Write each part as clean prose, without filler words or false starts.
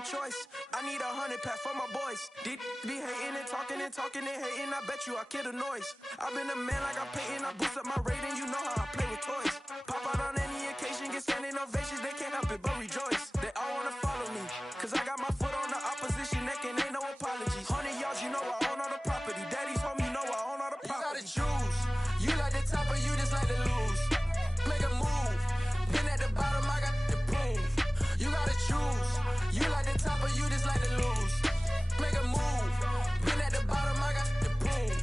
a choice. I need 100 pack for my boys. Be hating and talking and hating. I bet you I kill the noise. I've been a man like I'm Peyton. I boost up my rating. You know how I play with toys. Pop out on any occasion, get standing ovations. They can't help it but rejoice. They all wanna follow me, cause I got my foot on the opposition neck and ain't no apologies. 100 yards, you know I own all the property. Daddy's home, you know I own all the property. You gotta choose. You like the top or you just like to lose. Make a move. Been at the bottom, I got the proof. You gotta choose. You like the top or you just like to lose. Make a move. Been at the bottom, I got the proof.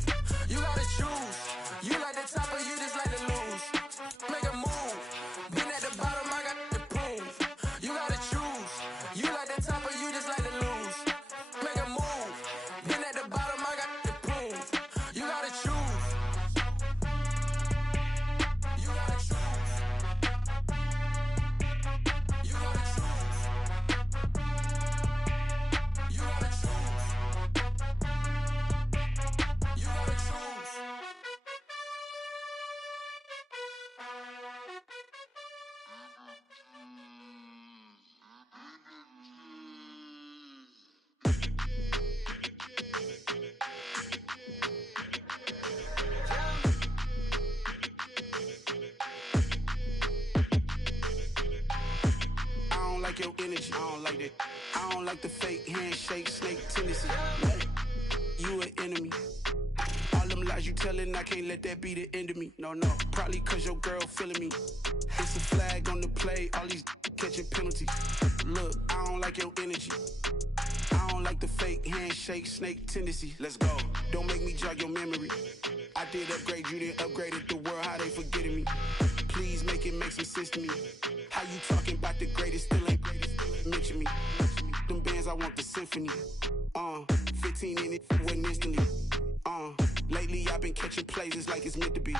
You gotta choose. You like the top or you just like to lose. Make a move. Been at the bottom, I got the proof. You gotta choose. You like the top or you just like to lose. Make a move. Been at the bottom, I got the proof. You gotta choose. You gotta choose. You gotta choose. You gotta choose. You gotta choose. I don't like your energy, I don't like that. I don't like the fake handshake, snake tendency. You an enemy. All them lies you telling, I can't let that be the end of me. No, probably cause your girl feeling me. It's a flag on the play, all these catching penalties. Look, I don't like your energy. I don't like the fake handshake, snake tendency. Let's go. Don't make me jog your memory. I did upgrade, you didn't upgrade it. The world, how they forgetting me. Please make it make some sense to me. How you talking about the greatest, still ain't greatest, mention me. Them bands, I want the symphony. 15 in it, wasn't instantly. Lately I've been catching plays, it's like it's meant to be.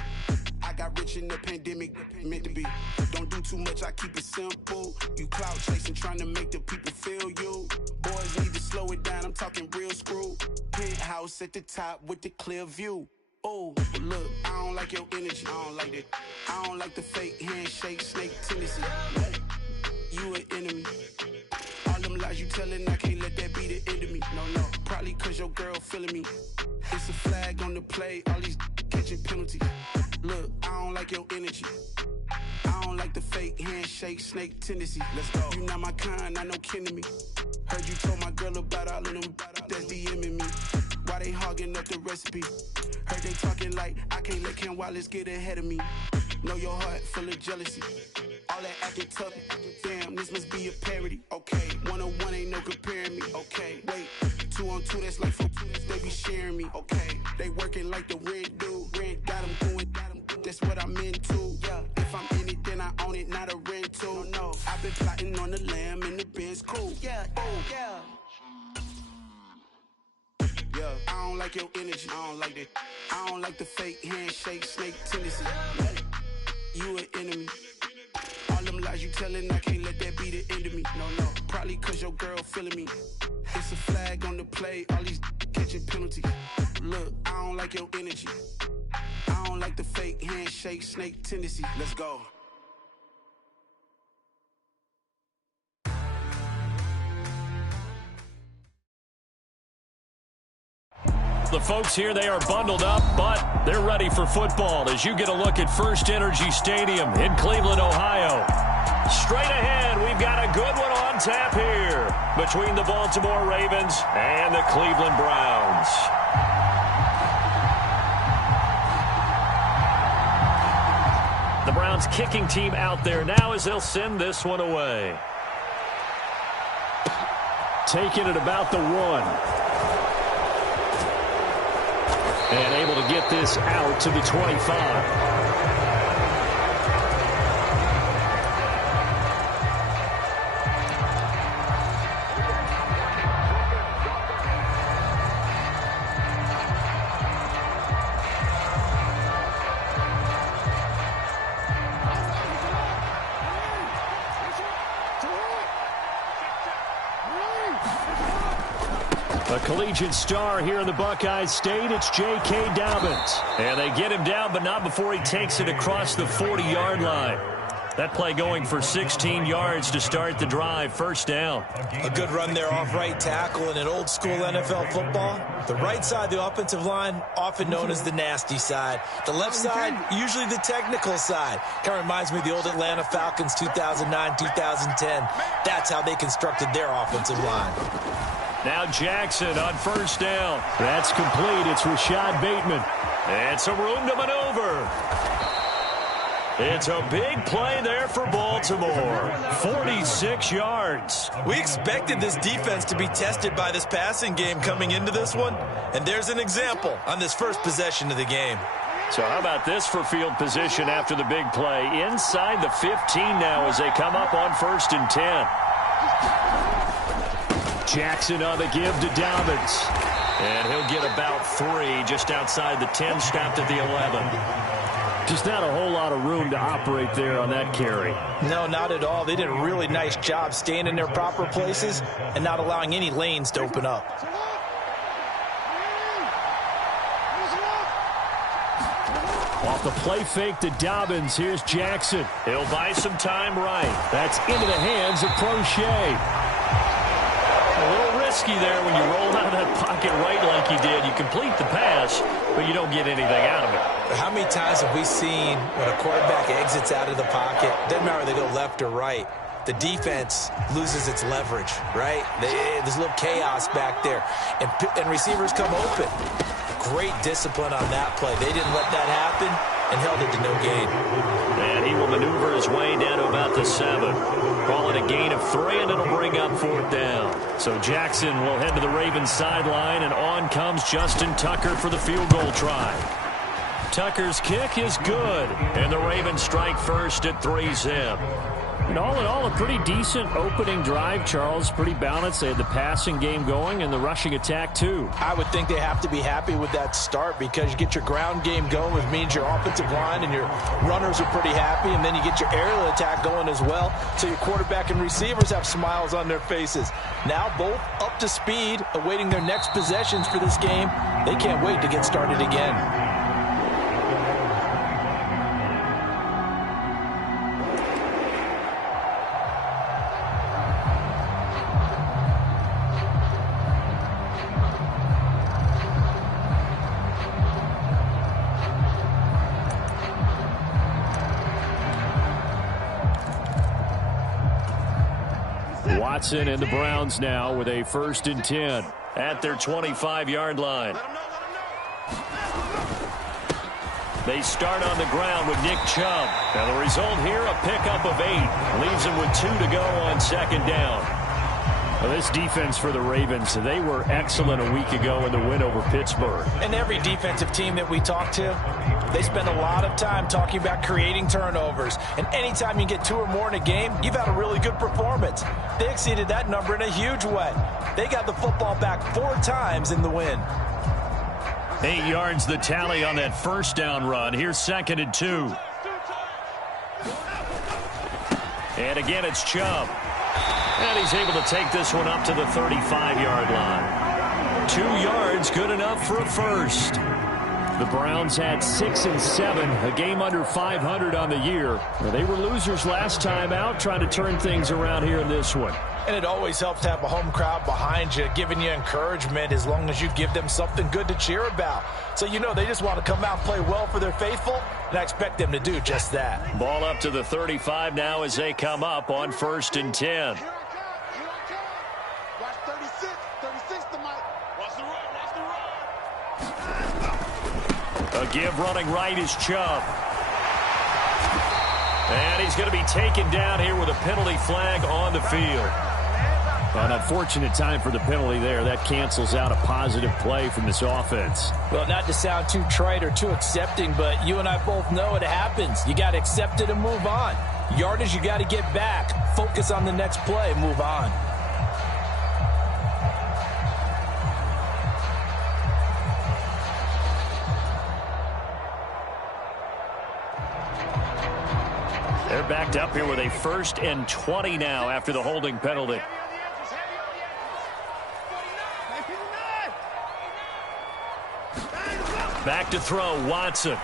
I got rich in the pandemic, meant to be. Don't do too much, I keep it simple. You clout chasing, trying to make the people feel you. Boys need to slow it down, I'm talking real screw. Penthouse at the top with the clear view. Oh, look, I don't like your energy, I don't like that. I don't like the fake handshake, snake tendency. You an enemy. All them lies you telling, I can't let that be the end of me. No, probably cause your girl feeling me. It's a flag on the play, all these catching penalties. Look, I don't like your energy. I don't like the fake handshake, snake tendency. Let's go. You not my kind, I know kin to me. Heard you told my girl about all of them that's DMing me. Why they hogging up the recipe? Heard they talking like I can't let Ken Wallace get ahead of me. Know your heart full of jealousy. All that acting tough, damn, this must be a parody. Okay, 1-on-1 ain't no comparing me. Okay, wait, 2-on-2, that's like 4, they be sharing me. Okay, they working like the rent do. Rent got them going, that's what I'm into. Yeah, if I'm in it, then I own it, not a rental. No, I've been plotting on the lamb and the Benz cool. Yeah, yeah. Yeah, I don't like your energy, I don't like that. I don't like the fake handshake, snake tendency. You an enemy. All them lies you telling, I can't let that be the end of me. No, probably cause your girl feeling me. It's a flag on the play, all these catching penalties. Look, I don't like your energy. I don't like the fake handshake, snake tendency. Let's go. The folks here, they are bundled up, but they're ready for football as you get a look at First Energy Stadium in Cleveland, Ohio. Straight ahead, we've got a good one on tap here between the Baltimore Ravens and the Cleveland Browns. The Browns kicking team out there now as they'll send this one away. Taking it about the 1. And able to get this out to the 25. A collegiate star here in the Buckeye State, it's J.K. Dobbins. And they get him down, but not before he takes it across the 40-yard line. That play going for 16 yards to start the drive. First down. A good run there off right tackle in an old school NFL football. The right side of the offensive line, often known as the nasty side. The left side, usually the technical side. Kind of reminds me of the old Atlanta Falcons 2009, 2010. That's how they constructed their offensive line. Now Jackson on first down. That's complete. It's Rashad Bateman. And some room to maneuver. It's a big play there for Baltimore. 46 yards. We expected this defense to be tested by this passing game coming into this one. And there's an example on this first possession of the game. So how about this for field position after the big play? Inside the 15 now as they come up on 1st and 10. Jackson on the give to Dobbins. And he'll get about 3 just outside the 10, stopped at the 11. Just not a whole lot of room to operate there on that carry. No, not at all. They did a really nice job staying in their proper places and not allowing any lanes to open up. Off the play fake to Dobbins, here's Jackson. He'll buy some time right. That's into the hands of Prochet. A little risky there when you roll out of that pocket right like you did. You complete the pass, but you don't get anything out of it. How many times have we seen when a quarterback exits out of the pocket, doesn't matter whether they go left or right, the defense loses its leverage, right? There's a little chaos back there, and receivers come open. Great discipline on that play. They didn't let that happen and held it to no gain. And he will maneuver his way down to about the 7. Call it a gain of 3, and it'll bring up 4th down. So Jackson will head to the Ravens sideline, and on comes Justin Tucker for the field goal try. Tucker's kick is good, and the Ravens strike first at 3-zip. And all in all, a pretty decent opening drive, Charles. Pretty balanced. They had the passing game going and the rushing attack, too. I would think they have to be happy with that start because you get your ground game going, which means your offensive line and your runners are pretty happy, and then you get your aerial attack going as well, so your quarterback and receivers have smiles on their faces. Now both up to speed, awaiting their next possessions for this game. They can't wait to get started again. Watson and the Browns now with a 1st and 10 at their 25-yard line. They start on the ground with Nick Chubb. Now the result here, a pickup of 8. Leaves them with 2 to go on 2nd down. Well, this defense for the Ravens, they were excellent a week ago in the win over Pittsburgh. And every defensive team that we talk to, they spend a lot of time talking about creating turnovers. And anytime you get 2 or more in a game, you've had a really good performance. They exceeded that number in a huge way. They got the football back 4 times in the win. 8 yards the tally on that 1st down run. Here's 2nd and 2. And again, it's Chubb. And he's able to take this one up to the 35-yard line. 2 yards, good enough for a first. The Browns had 6 and 7, a game under 500 on the year. Well, they were losers last time out, trying to turn things around here in this one. And it always helps to have a home crowd behind you, giving you encouragement as long as you give them something good to cheer about. So you know they just want to come out and play well for their faithful, and I expect them to do just that. Ball up to the 35 now as they come up on 1st and 10. A give running right is Chubb. And he's going to be taken down here with a penalty flag on the field. An unfortunate time for the penalty there. That cancels out a positive play from this offense. Well, not to sound too trite or too accepting, but you and I both know it happens. You got to accept it and move on. Yardage, you got to get back. Focus on the next play. Move on. They're backed up here with a 1st and 20 now after the holding penalty. Back to throw, Watson.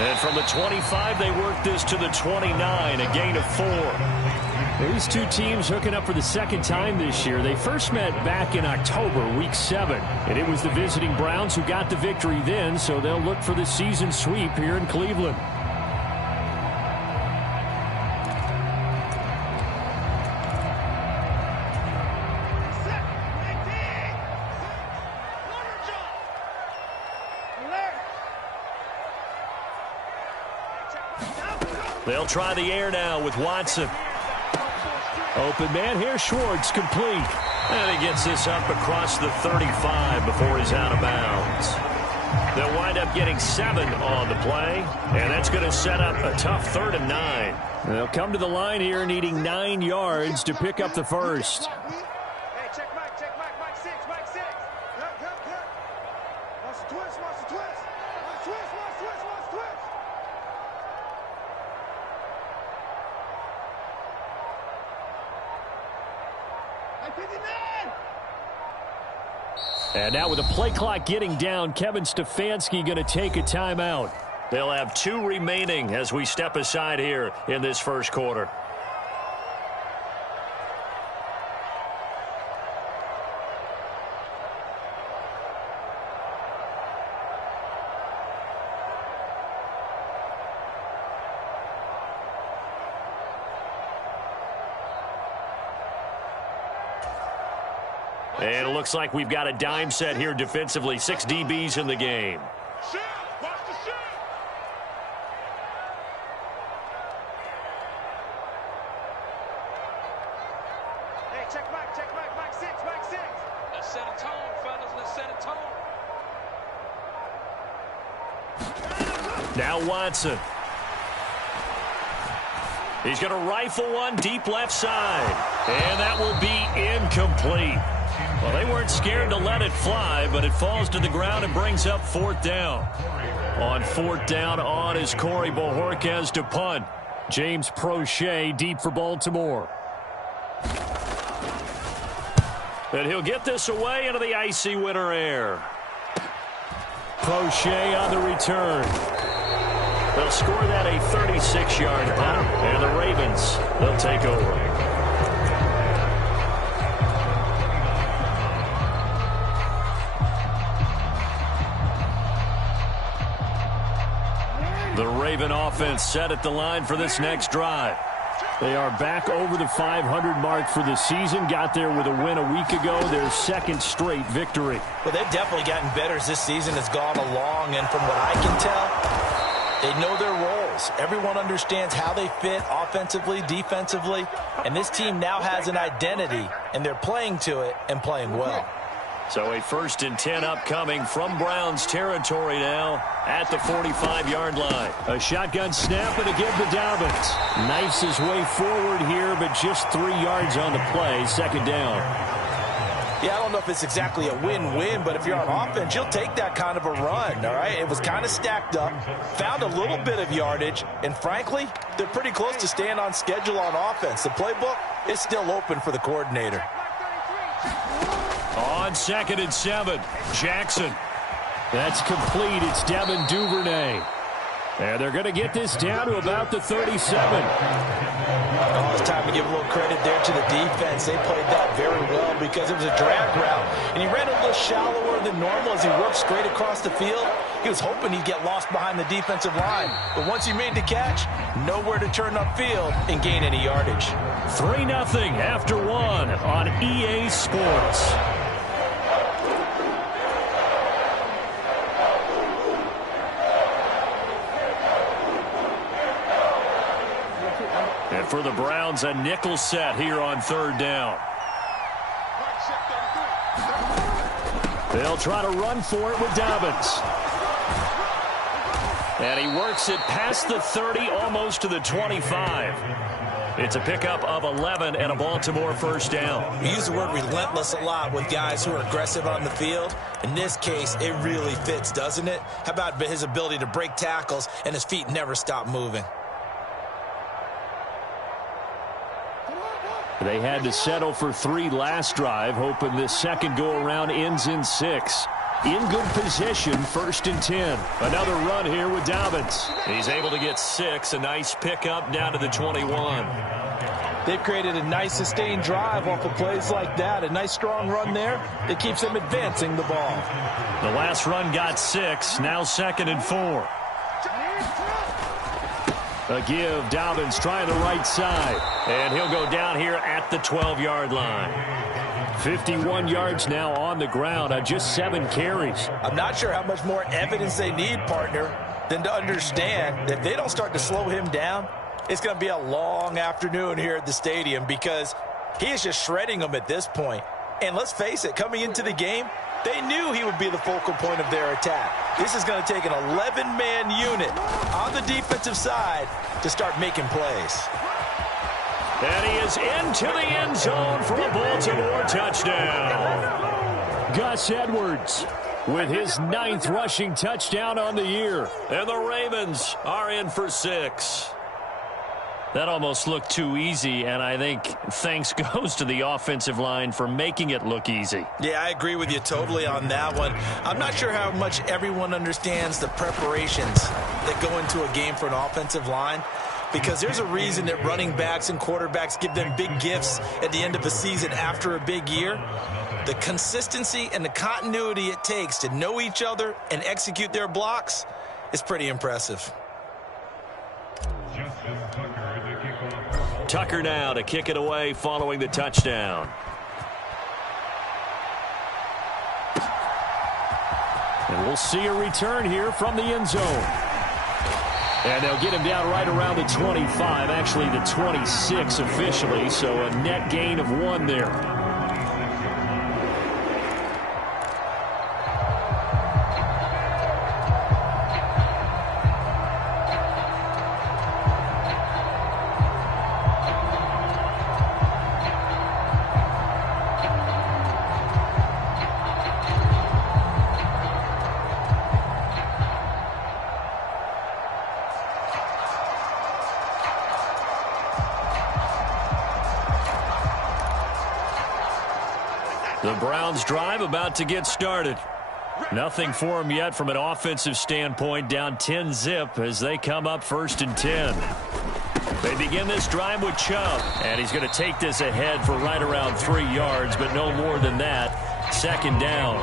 And from the 25, they work this to the 29, a gain of 4. These two teams hooking up for the second time this year. They first met back in October, Week 7. And it was the visiting Browns who got the victory then, so they'll look for the season sweep here in Cleveland. They'll try the air now with Watson. Open man here, Schwartz, complete. And he gets this up across the 35 before he's out of bounds. They'll wind up getting 7 on the play, and that's going to set up a tough 3rd and 9. They'll come to the line here needing 9 yards to pick up the first. Hey, check Mike, Mike 6, Mike 6. Good. Watch the twist. Watch the twist. And now with the play clock getting down, Kevin Stefanski going to take a timeout. They'll have 2 remaining as we step aside here in this first quarter. And it looks like we've got a dime set here defensively. 6 DBs in the game. Watch the shot. Hey, check Mike 6, Mike 6. Let's set a tone, fellas. Let's set a tone. Now Watson. He's going to rifle one deep left side. And that will be incomplete. Well, they weren't scared to let it fly, but it falls to the ground and brings up 4th down. On 4th down on is Corey Bojorquez to punt. James Prochet deep for Baltimore. And he'll get this away into the icy winter air. Prochet on the return. They'll score that a 36-yard punt, and the Ravens, they'll take over. The Raven offense set at the line for this next drive. They are back over the 500 mark for the season. Got there with a win a week ago. Their 2nd straight victory. Well, they've definitely gotten better as this season has gone along. And from what I can tell, they know their roles. Everyone understands how they fit offensively, defensively. And this team now has an identity, and they're playing to it and playing well. So a 1st and 10 upcoming from Browns territory now at the 45-yard line. A shotgun snap and a give to Dobbins. Knifes his way forward here, but just 3 yards on the play. 2nd down. Yeah, I don't know if it's exactly a win-win, but if you're on offense, you'll take that kind of a run, all right? It was kind of stacked up, found a little bit of yardage, and frankly, they're pretty close to staying on schedule on offense. The playbook is still open for the coordinator. On 2nd and 7, Jackson. That's complete. It's Devin Duvernay. And they're going to get this down to about the 37. Oh, it's time to give a little credit there to the defense. They played that very well because it was a drag route, and he ran a little shallower than normal as he worked straight across the field. He was hoping he'd get lost behind the defensive line, but once he made the catch, nowhere to turn upfield and gain any yardage. 3-0 after 1 on EA Sports. And for the Browns, a nickel set here on 3rd down. They'll try to run for it with Dobbins. And he works it past the 30, almost to the 25. It's a pickup of 11 and a Baltimore 1st down. We use the word relentless a lot with guys who are aggressive on the field. In this case, it really fits, doesn't it? How about his ability to break tackles and his feet never stop moving? They had to settle for 3 last drive, hoping this second go-around ends in 6. in good position, 1st and 10. Another run here with Dobbins. He's able to get 6. A nice pickup down to the 21. They've created a nice sustained drive off of plays like that. A nice strong run there that keeps them advancing the ball. The last run got 6. Now 2nd and 4. A give. Dobbins trying the right side. And he'll go down here at the 12-yard line. 51 yards now on the ground on just 7 carries. I'm not sure how much more evidence they need, partner, than to understand that if they don't start to slow him down, it's going to be a long afternoon here at the stadium because he is just shredding them at this point. And let's face it, coming into the game, they knew he would be the focal point of their attack. This is going to take an 11-man unit on the defensive side to start making plays. And he is into the end zone for a Baltimore touchdown. Gus Edwards with his 9th rushing touchdown on the year. And the Ravens are in for 6. That almost looked too easy, and I think thanks goes to the offensive line for making it look easy. Yeah, I agree with you totally on that one. I'm not sure how much everyone understands the preparations that go into a game for an offensive line, because there's a reason that running backs and quarterbacks give them big gifts at the end of a season after a big year. The consistency and the continuity it takes to know each other and execute their blocks is pretty impressive. Tucker now to kick it away following the touchdown. And we'll see a return here from the end zone. And they'll get him down right around the 25, actually the 26 officially, so a net gain of 1 there. The Browns drive about to get started. Nothing for them yet from an offensive standpoint, down 10-zip as they come up 1st and 10. They begin this drive with Chubb, and he's going to take this ahead for right around 3 yards, but no more than that. 2nd down.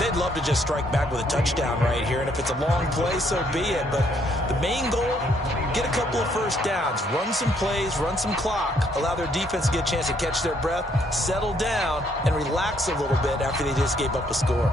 They'd love to just strike back with a touchdown right here, and if it's a long play, so be it. But the main goal, get a couple of first downs, run some plays, run some clock, allow their defense to get a chance to catch their breath, settle down, and relax a little bit after they just gave up a score.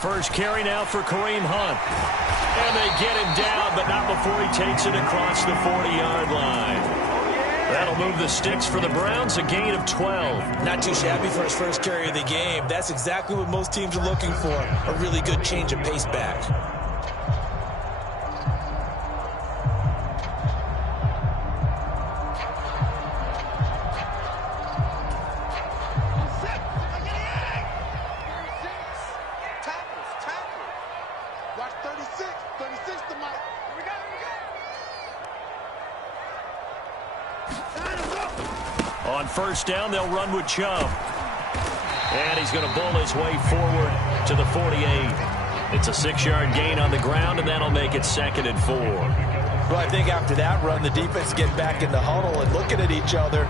First carry now for Kareem Hunt. And they get him down, but not before he takes it across the 40-yard line. That'll move the sticks for the Browns, a gain of 12. Not too shabby for his first carry of the game. That's exactly what most teams are looking for, a really good change of pace back. On 1st down, they'll run with Chubb. And he's going to bull his way forward to the 48. It's a 6-yard gain on the ground, and that'll make it 2nd and 4. Well, I think after that run, the defense get back in the huddle and looking at each other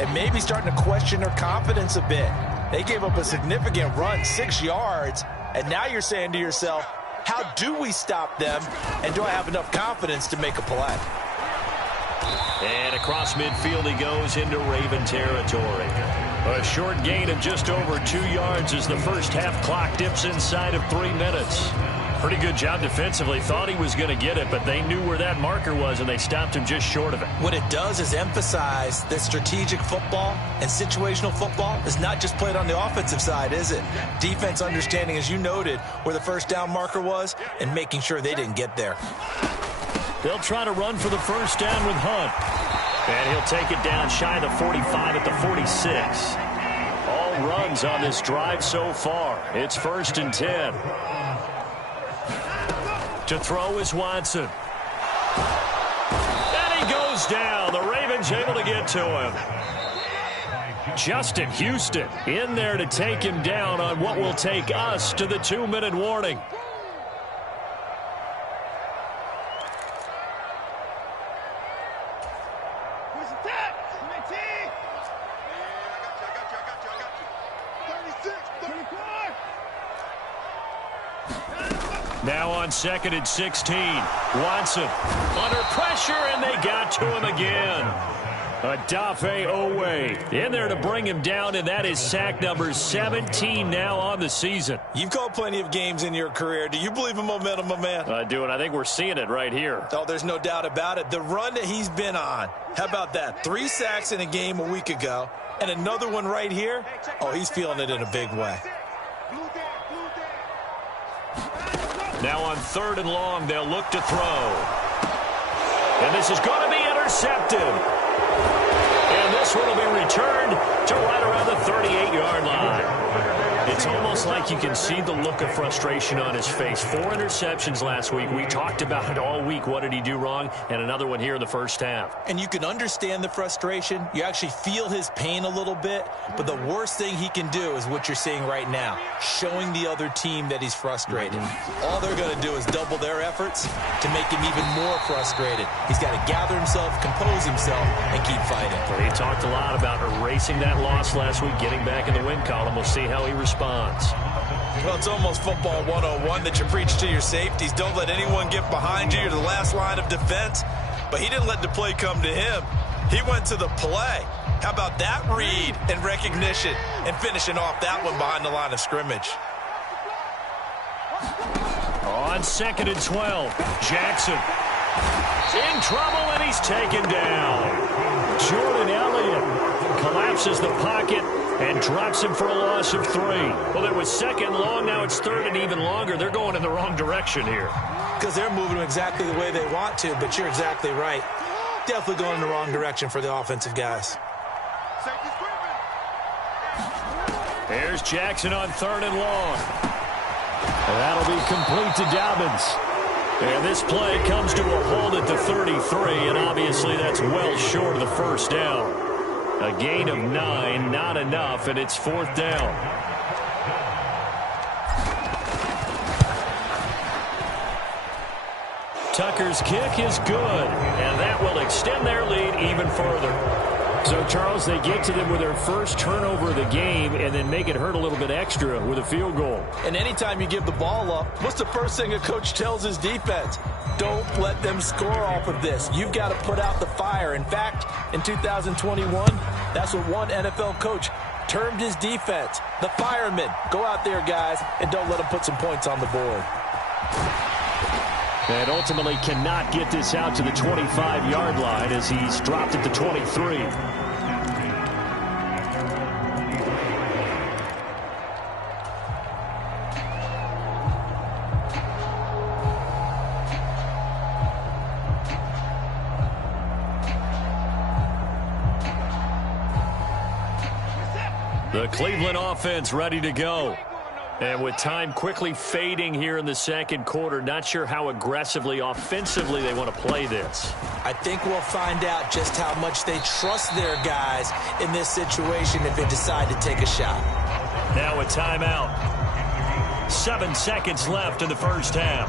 and maybe starting to question their confidence a bit. They gave up a significant run, 6 yards, and now you're saying to yourself, how do we stop them, and do I have enough confidence to make a play? And across midfield he goes into Raven territory. A short gain of just over 2 yards as the first half clock dips inside of 3 minutes. Pretty good job defensively. Thought he was going to get it, but they knew where that marker was, and they stopped him just short of it. What it does is emphasize that strategic football and situational football is not just played on the offensive side, is it? Defense understanding, as you noted, where the first down marker was and making sure they didn't get there. They'll try to run for the first down with Hunt. And he'll take it down shy of the 45 at the 46. All runs on this drive so far. It's 1st and 10. To throw is Watson. And he goes down. The Ravens able to get to him. Justin Houston in there to take him down on what will take us to the 2-minute warning. Now on 2nd and 16. Watson under pressure, and they got to him again. Odafe Owe in there to bring him down, and that is sack number 17 now on the season. You've called plenty of games in your career. Do you believe in momentum, my man? I do, and I think we're seeing it right here. Oh, there's no doubt about it. The run that he's been on, how about that? 3 sacks in a game a week ago, and another one right here. Oh, he's feeling it in a big way. Now on 3rd and long, they'll look to throw. And this is going to be intercepted. And this one will be returned to right around the 38-yard line. It's almost like you can see the look of frustration on his face. 4 interceptions last week. We talked about it all week. What did he do wrong? And another one here in the first half. And you can understand the frustration. You actually feel his pain a little bit. But the worst thing he can do is what you're seeing right now, showing the other team that he's frustrated. All they're going to do is double their efforts to make him even more frustrated. He's got to gather himself, compose himself, and keep fighting. He talked a lot about erasing that loss last week, getting back in the win column. We'll see how he responds. Well, it's almost football 101 that you preach to your safeties. Don't let anyone get behind you. You're the last line of defense. But he didn't let the play come to him. He went to the play. How about that read and recognition and finishing off that one behind the line of scrimmage? On 2nd and 12, Jackson in trouble, and he's taken down. Jordan Elliott collapses the pocket and drops him for a loss of 3. Well, it was 2nd and long. Now it's 3rd and even longer. They're going in the wrong direction here. Because they're moving exactly the way they want to, but you're exactly right. Definitely going in the wrong direction for the offensive guys. There's Jackson on 3rd and long. And that'll be complete to Dobbins. And this play comes to a hold at the 33, and obviously that's well short of the first down. A gain of 9, not enough, and it's 4th down. Tucker's kick is good, and that will extend their lead even further. So, Charles, they get to them with their first turnover of the game and then make it hurt a little bit extra with a field goal. And anytime you give the ball up, what's the first thing a coach tells his defense? Don't let them score off of this. You've got to put out the fire. In fact, in 2021, that's what one NFL coach termed his defense. The firemen. Go out there, guys, and don't let them put some points on the board. And ultimately cannot get this out to the 25-yard line as he's dropped at the 23. The Cleveland offense ready to go. And with time quickly fading here in the second quarter, not sure how aggressively, offensively they want to play this. I think we'll find out just how much they trust their guys in this situation if they decide to take a shot. Now a timeout. 7 seconds left in the first half.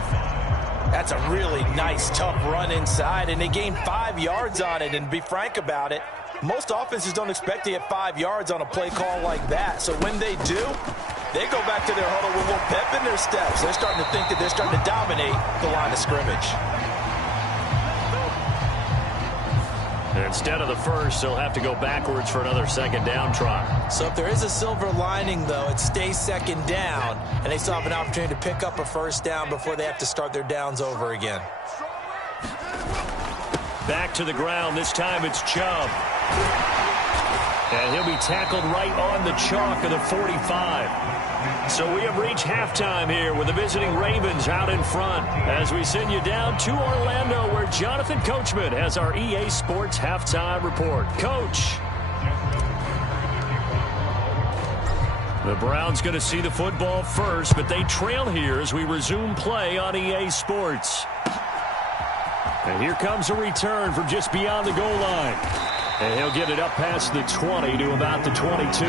That's a really nice, tough run inside, and they gained 5 yards on it. And to be frank about it, most offenses don't expect to get 5 yards on a play call like that. So when they do, they go back to their huddle with a little pep in their steps. They're starting to think that they're starting to dominate the line of scrimmage. And instead of the first, they'll have to go backwards for another second down try. So if there is a silver lining, though, it stays second down, and they still have an opportunity to pick up a first down before they have to start their downs over again. Back to the ground. This time it's Chubb. And he'll be tackled right on the chalk of the 45. So we have reached halftime here with the visiting Ravens out in front as we send you down to Orlando where Jonathan Coachman has our EA Sports halftime report. Coach. The Browns going to see the football first, but they trail here as we resume play on EA Sports. And here comes a return from just beyond the goal line. And he'll get it up past the 20 to about the 22.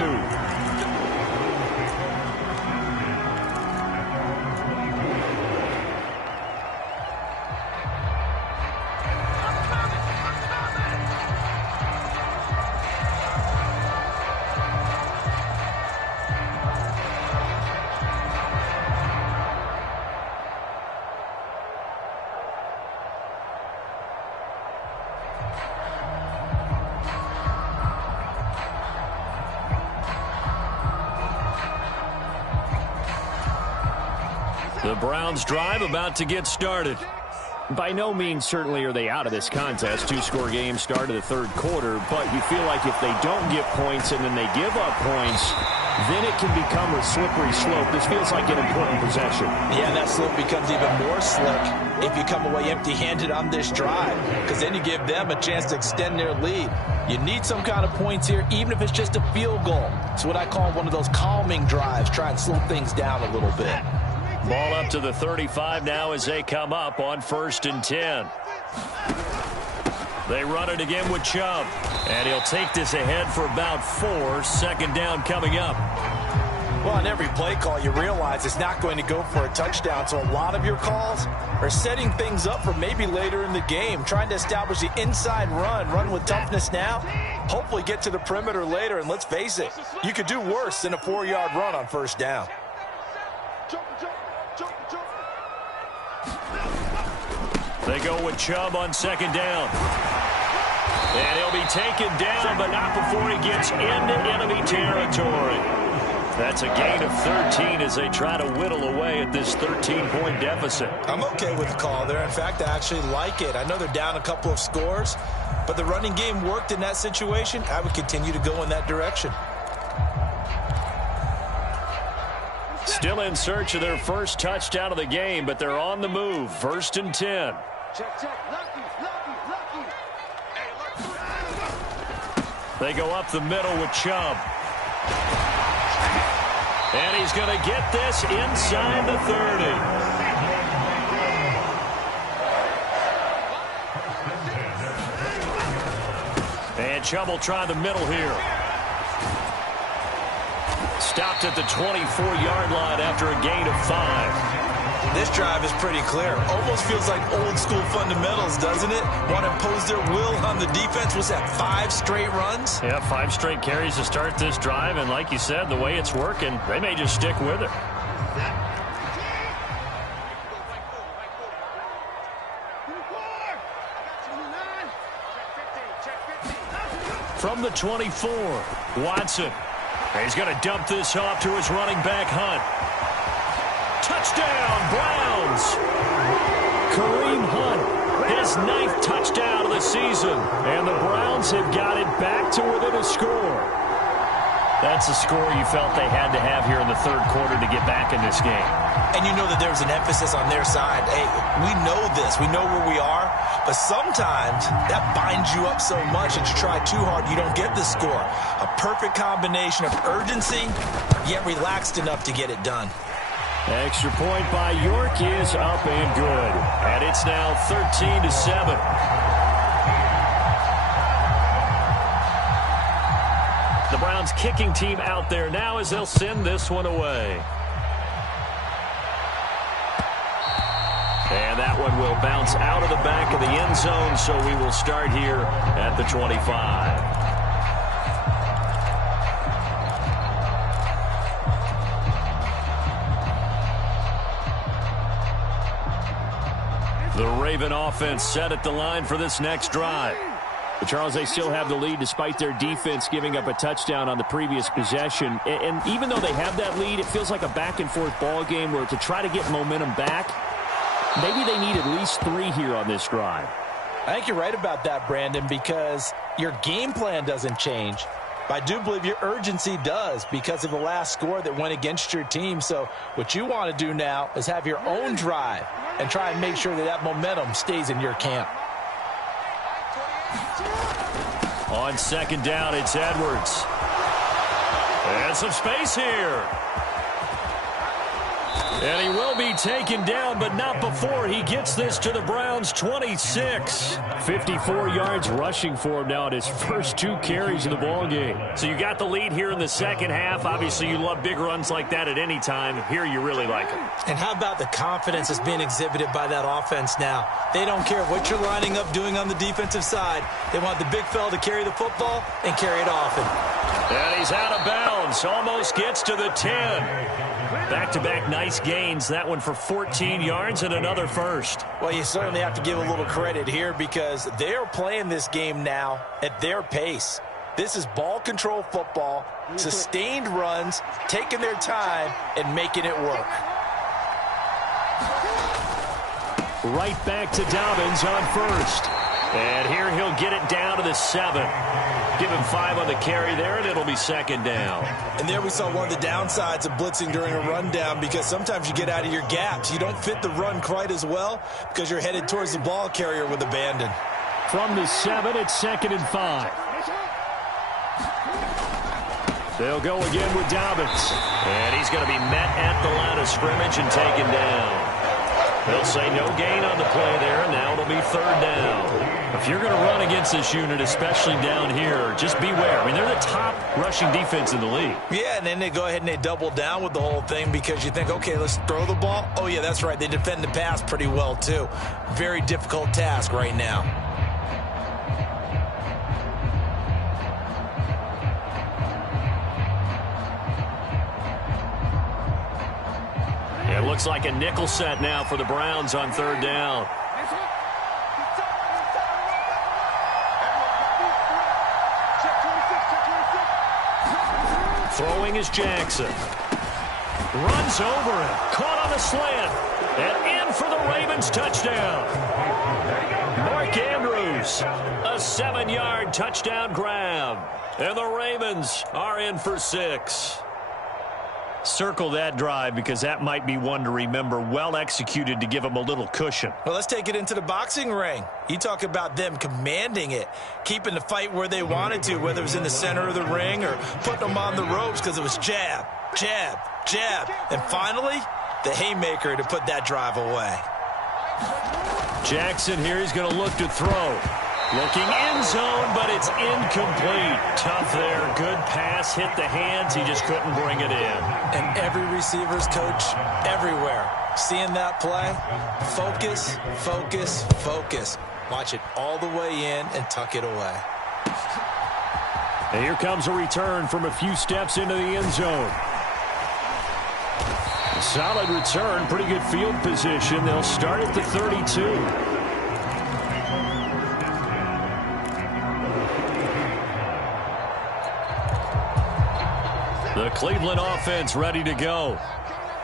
The Browns drive about to get started. By no means certainly are they out of this contest. Two-score game start of the third quarter, but you feel like if they don't get points and then they give up points, then it can become a slippery slope. This feels like an important possession. Yeah, that slope becomes even more slick if you come away empty-handed on this drive, because then you give them a chance to extend their lead. You need some kind of points here, even if it's just a field goal. It's what I call one of those calming drives, try and slow things down a little bit. Ball up to the 35 now as they come up on 1st and 10. They run it again with Chubb. And he'll take this ahead for about 4. 2nd down coming up. Well, on every play call, you realize it's not going to go for a touchdown. So a lot of your calls are setting things up for maybe later in the game, trying to establish the inside run with toughness now. Hopefully get to the perimeter later. And let's face it, you could do worse than a 4-yard run on 1st down. They go with Chubb on 2nd down. And he'll be taken down, but not before he gets into enemy territory. That's a gain of 13 as they try to whittle away at this 13-point deficit. I'm okay with the call there. In fact, I actually like it. I know they're down a couple of scores, but the running game worked in that situation. I would continue to go in that direction. Still in search of their first touchdown of the game, but they're on the move. 1st and 10. Check, check. Lucky. They go up the middle with Chubb. And he's going to get this inside the 30. And Chubb will try the middle here. Stopped at the 24-yard line after a gain of 5. This drive is pretty clear. Almost feels like old-school fundamentals, doesn't it? Want to impose their will on the defense. Was that 5 straight runs? Yeah, 5 straight carries to start this drive. And like you said, the way it's working, they may just stick with it. From the 24, Watson. He's going to dump this off to his running back, Hunt. Touchdown, Browns! Kareem Hunt, his 9th touchdown of the season. And the Browns have got it back to within a score. That's a score you felt they had to have here in the third quarter to get back in this game. And you know that there's an emphasis on their side. Hey, we know this. We know where we are. But sometimes that binds you up so much that you try too hard, you don't get the score. A perfect combination of urgency, yet relaxed enough to get it done. Extra point by York is up and good. And it's now 13-7. The Browns kicking team out there now as they'll send this one away. And that one will bounce out of the back of the end zone, so we will start here at the 25. The Raven offense set at the line for this next drive. But Charles, they still have the lead despite their defense giving up a touchdown on the previous possession. And even though they have that lead, it feels like a back-and-forth ball game where to try to get momentum back, maybe they need at least 3 here on this drive. I think you're right about that, Brandon, because your game plan doesn't change. But I do believe your urgency does because of the last score that went against your team. So what you want to do now is have your own drive and try and make sure that that momentum stays in your camp. On second down, it's Edwards. And some space here. And he will be taken down, but not before he gets this to the Browns' 26. 54 yards rushing for him now at his first 2 carries of the ballgame. So you got the lead here in the second half. Obviously, you love big runs like that at any time. Here, you really like them. And how about the confidence that's being exhibited by that offense now? They don't care what you're lining up doing on the defensive side. They want the big fella to carry the football and carry it often. And he's out of bounds. Almost gets to the 10. Back-to-back nice gains. That one for 14 yards and another first. Well, you certainly have to give a little credit here because they're playing this game now at their pace. This is ball control football, sustained runs, taking their time, and making it work. Right back to Dobbins on first. And here he'll get it down to the 7. Give him 5 on the carry there, and it'll be second down. And there we saw one of the downsides of blitzing during a rundown because sometimes you get out of your gaps. You don't fit the run quite as well because you're headed towards the ball carrier with abandon. From the 7, it's second and 5. They'll go again with Dobbins. And he's going to be met at the line of scrimmage and taken down. They'll say no gain on the play there, and now it'll be third down. If you're going to run against this unit, especially down here, just beware. I mean, they're the top rushing defense in the league. Yeah, and then they go ahead and they double down with the whole thing because you think, okay, let's throw the ball. Oh, yeah, that's right. They defend the pass pretty well, too. Very difficult task right now. It looks like a nickel set now for the Browns on third down. Throwing is Jackson. Runs over him. Caught on the slant. And in for the Ravens touchdown. Mark Andrews. A 7-yard touchdown grab. And the Ravens are in for 6. Circle that drive because that might be one to remember. Well executed to give them a little cushion. Well, let's take it into the boxing ring. You talk about them commanding it, keeping the fight where they wanted to, whether it was in the center of the ring or putting them on the ropes because it was jab, jab, jab. And finally, the haymaker to put that drive away. Jackson here, he's going to look to throw. Looking end zone, but it's incomplete. Tough there. Good pass. Hit the hands. He just couldn't bring it in. And every receiver's coach everywhere. Seeing that play, focus, focus, focus. Watch it all the way in and tuck it away. And here comes a return from a few steps into the end zone. A solid return. Pretty good field position. They'll start at the 32. The Cleveland offense ready to go.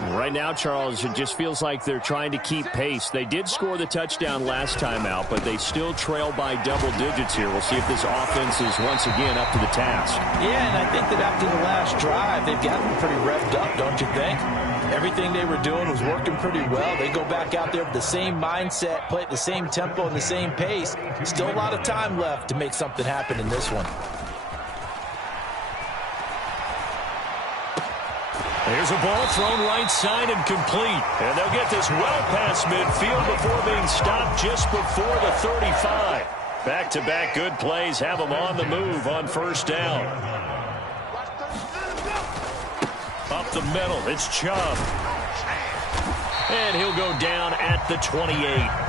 Right now, Charles, it just feels like they're trying to keep pace. They did score the touchdown last time out, but they still trail by double digits here. We'll see if this offense is once again up to the task. Yeah, and I think that after the last drive, they've gotten pretty revved up, don't you think? Everything they were doing was working pretty well. They go back out there with the same mindset, play at the same tempo and the same pace. Still a lot of time left to make something happen in this one. Here's a ball thrown right side and complete. And they'll get this well past midfield before being stopped just before the 35. Back-to-back good plays have them on the move on first down. Up the middle, it's Chubb. And he'll go down at the 28.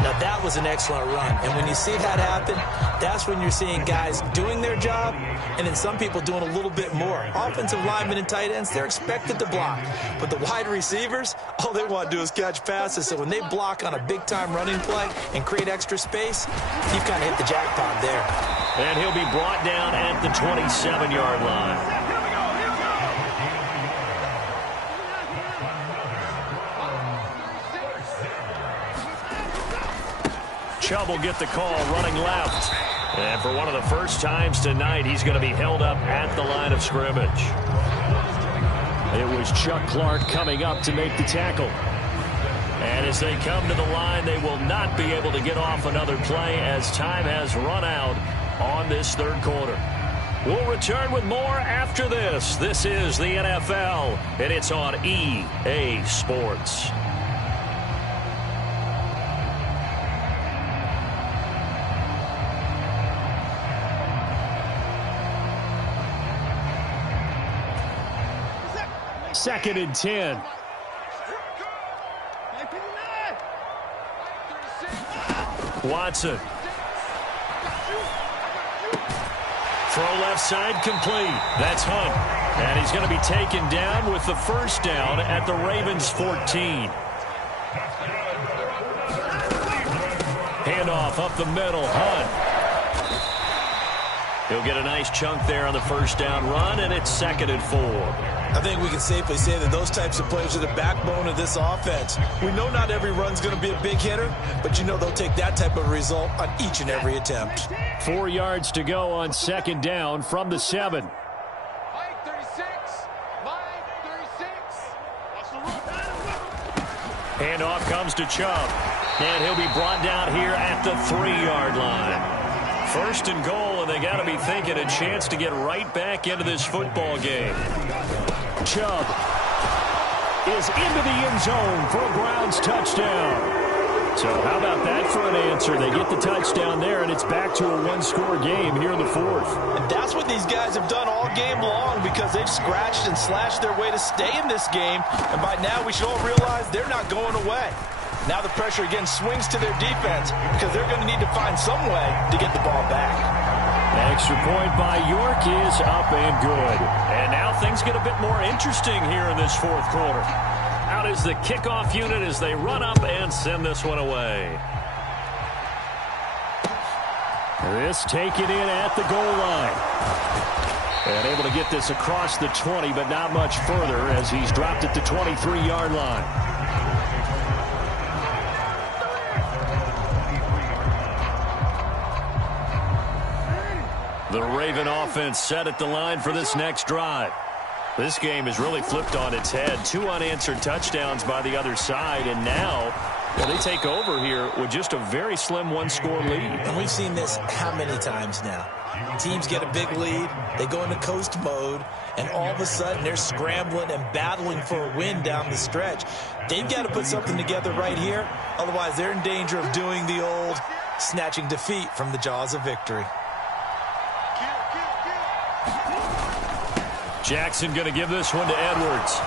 Now, that was an excellent run. And when you see that happen, that's when you're seeing guys doing their job and then some people doing a little bit more. Offensive linemen and tight ends, they're expected to block. But the wide receivers, all they want to do is catch passes. So when they block on a big-time running play and create extra space, you've kind of hit the jackpot there. And he'll be brought down at the 27-yard line. Chubb will get the call running left. And for one of the first times tonight, he's going to be held up at the line of scrimmage. It was Chuck Clark coming up to make the tackle. And as they come to the line, they will not be able to get off another play as time has run out on this third quarter. We'll return with more after this. This is the NFL, and it's on EA Sports. Second and 10. Watson. Throw left side complete. That's Hunt. And he's going to be taken down with the first down at the Ravens 14. Handoff up the middle. Hunt. He'll get a nice chunk there on the first down run, and it's 2nd and 4. I think we can safely say that those types of players are the backbone of this offense. We know not every run's going to be a big hitter, but you know they'll take that type of result on each and every attempt. 4 yards to go on 2nd down from the 7. Mike 36. Mike 36. Handoff comes to Chubb. And he'll be brought down here at the 3-yard line. 1st and goal, and they got to be thinking a chance to get right back into this football game. Chubb is into the end zone for a Browns touchdown. So how about that for an answer? They get the touchdown there, and it's back to a one-score game here in the 4th. And that's what these guys have done all game long because they've scratched and slashed their way to stay in this game. And by now we should all realize they're not going away. Now the pressure again swings to their defense because they're going to need to find some way to get the ball back. Extra point by York is up and good. And now things get a bit more interesting here in this 4th quarter. Out is the kickoff unit as they run up and send this one away. This taken in at the goal line. And able to get this across the 20, but not much further as he's dropped at the 23-yard line. The Raven offense set at the line for this next drive. This game is really flipped on its head. 2 unanswered touchdowns by the other side, and now they take over here with just a very slim one-score lead. And we've seen this how many times now? Teams get a big lead, they go into coast mode, and all of a sudden they're scrambling and battling for a win down the stretch. They've got to put something together right here, otherwise they're in danger of doing the old snatching defeat from the jaws of victory. Jackson going to give this one to Edwards.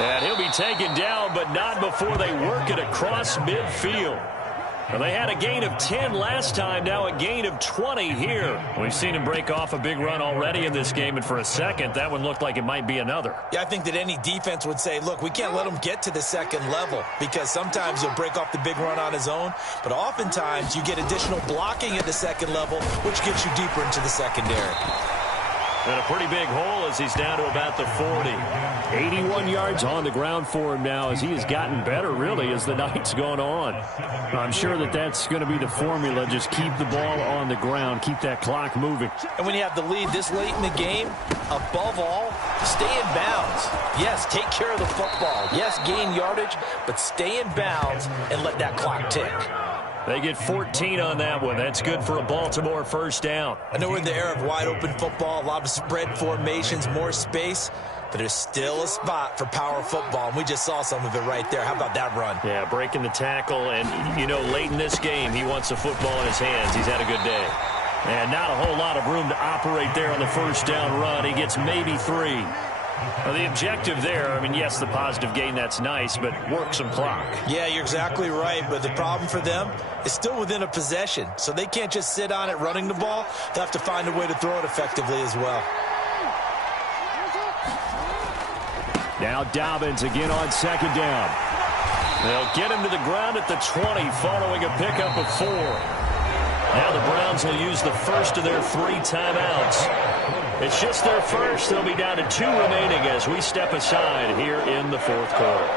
And he'll be taken down, but not before they work it across midfield. Well, they had a gain of 10 last time, now a gain of 20 here. We've seen him break off a big run already in this game, and for a second, that one looked like it might be another. Yeah, I think that any defense would say, look, we can't let him get to the second level because sometimes he'll break off the big run on his own, but oftentimes you get additional blocking at the second level, which gets you deeper into the secondary. And a pretty big hole as he's down to about the 40. 81 yards on the ground for him now as he has gotten better, really, as the night's gone on. I'm sure that that's going to be the formula. Just keep the ball on the ground. Keep that clock moving. And when you have the lead this late in the game, above all, stay in bounds. Yes, take care of the football. Yes, gain yardage, but stay in bounds and let that clock tick. They get 14 on that one. That's good for a Baltimore first down. I know we're in the era of wide-open football, a lot of spread formations, more space, but there's still a spot for power football, and we just saw some of it right there. How about that run? Yeah, breaking the tackle, and, you know, late in this game, he wants the football in his hands. He's had a good day. And not a whole lot of room to operate there on the first down run. He gets maybe 3. Well, the objective there, I mean, yes, the positive gain, that's nice, but work some clock. Yeah, you're exactly right, but the problem for them is still within a possession, so they can't just sit on it running the ball. They'll have to find a way to throw it effectively as well. Now Dobbins again on second down. They'll get him to the ground at the 20 following a pickup of 4. Now the Browns will use the first of their 3 timeouts. It's just their first. They'll be down to 2 remaining as we step aside here in the 4th quarter.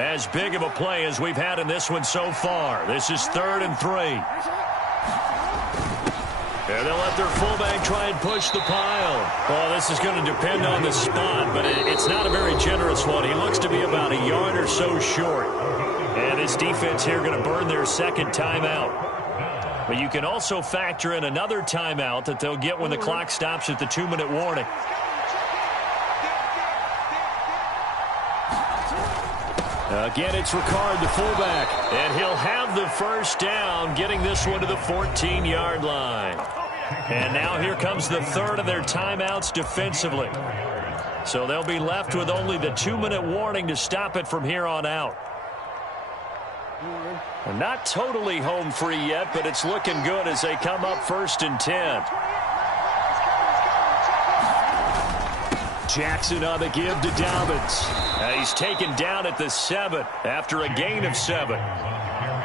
as big of a play as we've had in this one so far. This is 3rd and 3. And they'll let their fullback try and push the pile. Well, this is going to depend on the spot, but it's not a very generous one. He looks to be about a yard or so short. And this defense here going to burn their second timeout. But you can also factor in another timeout that they'll get when the clock stops at the 2-minute warning. Again, it's Ricard, the fullback, and he'll have the first down, getting this one to the 14-yard line. And now here comes the third of their timeouts defensively. So they'll be left with only the 2-minute warning to stop it from here on out. And not totally home free yet, but it's looking good as they come up 1st and 10. Jackson on the give to Dobbins. He's taken down at the 7 after a gain of 7.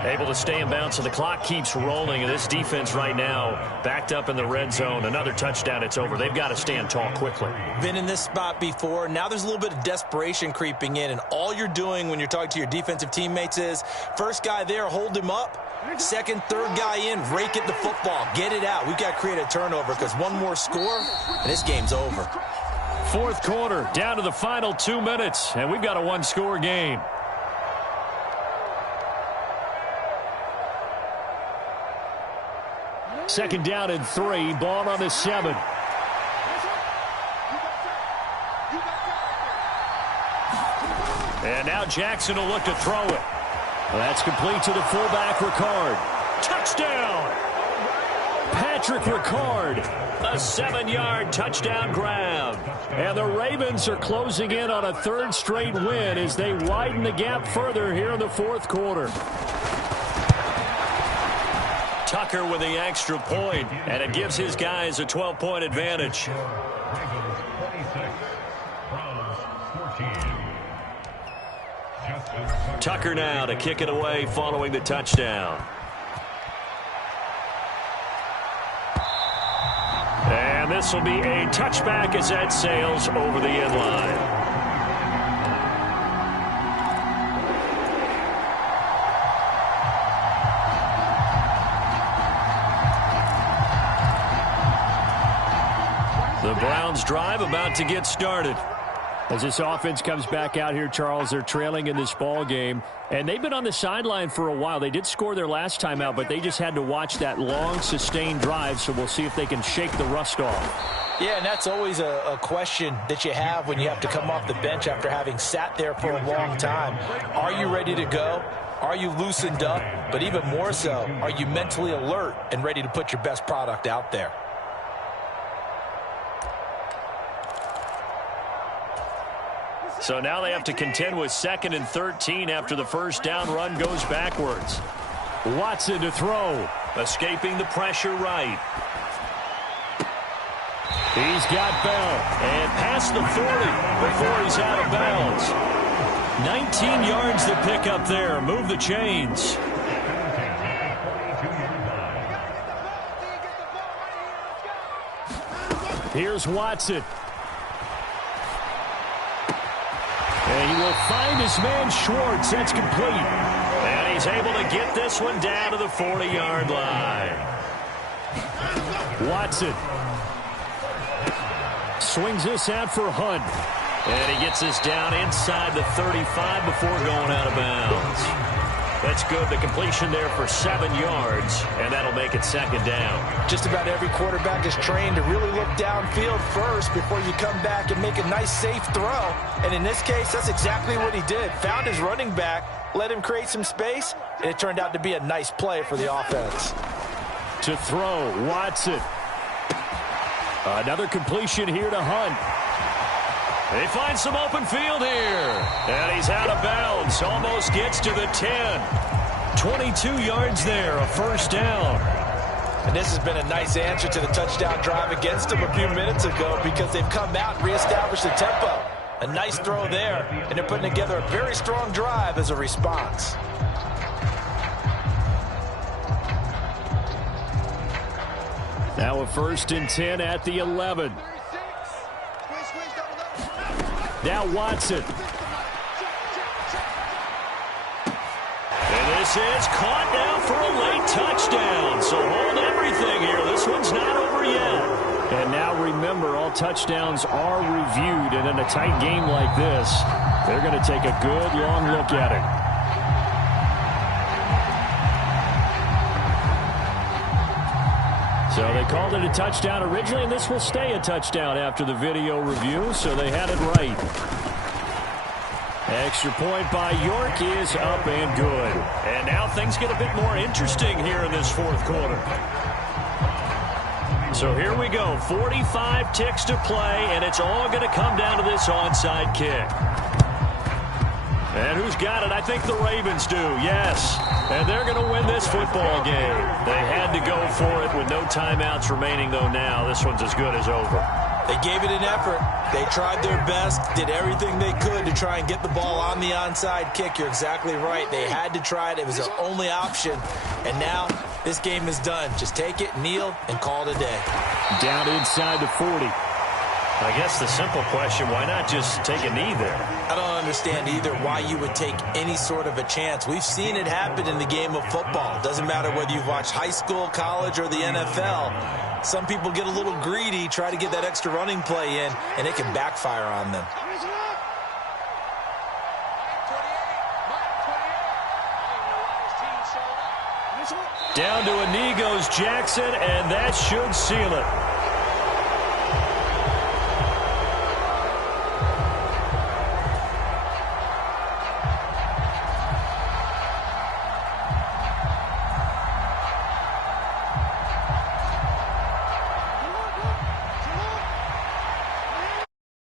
Able to stay in bounds, so the clock keeps rolling. And this defense right now backed up in the red zone. Another touchdown, it's over. They've got to stand tall quickly. Been in this spot before. Now there's a little bit of desperation creeping in. And all you're doing when you're talking to your defensive teammates is, first guy there, hold him up. Second, third guy in, rake at the football. Get it out. We've got to create a turnover because one more score, and this game's over. 4th quarter, down to the final 2 minutes, and we've got a one-score game. Second down and 3, ball on the 7. And now Jackson will look to throw it. Well, that's complete to the fullback, Ricard. Touchdown! Patrick Ricard, a 7-yard touchdown grab. And the Ravens are closing in on a 3rd straight win as they widen the gap further here in the 4th quarter. Tucker with the extra point, and it gives his guys a 12-point advantage. Tucker now to kick it away following the touchdown. And this will be a touchback as that sails over the end line. The Browns drive about to get started. As this offense comes back out here, Charles, they're trailing in this ball game. And they've been on the sideline for a while. They did score their last time out, but they just had to watch that long, sustained drive. So we'll see if they can shake the rust off. Yeah, and that's always a question that you have when you have to come off the bench after having sat there for a long time. Are you ready to go? Are you loosened up? But even more so, are you mentally alert and ready to put your best product out there? So now they have to contend with 2nd and 13 after the first down run goes backwards. Watson to throw. Escaping the pressure right. He's got Bell. And past the 40 before he's out of bounds. 19 yards to pick up there. Move the chains. Here's Watson. And he will find his man Schwartz. That's complete. And he's able to get this one down to the 40-yard line. Watson swings this out for Hunt. And he gets this down inside the 35 before going out of bounds. That's good. The completion there for 7 yards, and that'll make it 2nd down. Just about every quarterback is trained to really look downfield first before you come back and make a nice, safe throw. And in this case, that's exactly what he did. Found his running back, let him create some space, and it turned out to be a nice play for the offense. To throw, Watson. Another completion here to Hunt. They find some open field here. And he's out of bounds. Almost gets to the 10. 22 yards there, a first down. And this has been a nice answer to the touchdown drive against them a few minutes ago because they've come out and reestablished the tempo. A nice throw there, and they're putting together a very strong drive as a response. Now a 1st and 10 at the 11. Now Watson. this is caught now for a late touchdown. So hold everything here. This one's not over yet. And now remember, all touchdowns are reviewed. And in a tight game like this, they're going to take a good long look at it. So they called it a touchdown originally, and this will stay a touchdown after the video review, so they had it right. Extra point by York is up and good. And now things get a bit more interesting here in this fourth quarter. So here we go, 45 ticks to play, and it's all going to come down to this onside kick. And who's got it? I think the Ravens do, yes. And they're going to win this football game. They had to go for it with no timeouts remaining, though now. This one's as good as over. They gave it an effort. They tried their best, did everything they could to try and get the ball on the onside kick. You're exactly right. They had to try it. It was their only option. And now this game is done. Just take it, kneel, and call it a day. Down inside the 40. I guess the simple question, why not just take a knee there? I don't understand either why you would take any sort of a chance. We've seen it happen in the game of football. It doesn't matter whether you've watched high school, college, or the NFL. Some people get a little greedy, try to get that extra running play in, and it can backfire on them. Down to a knee goes Jackson, and that should seal it.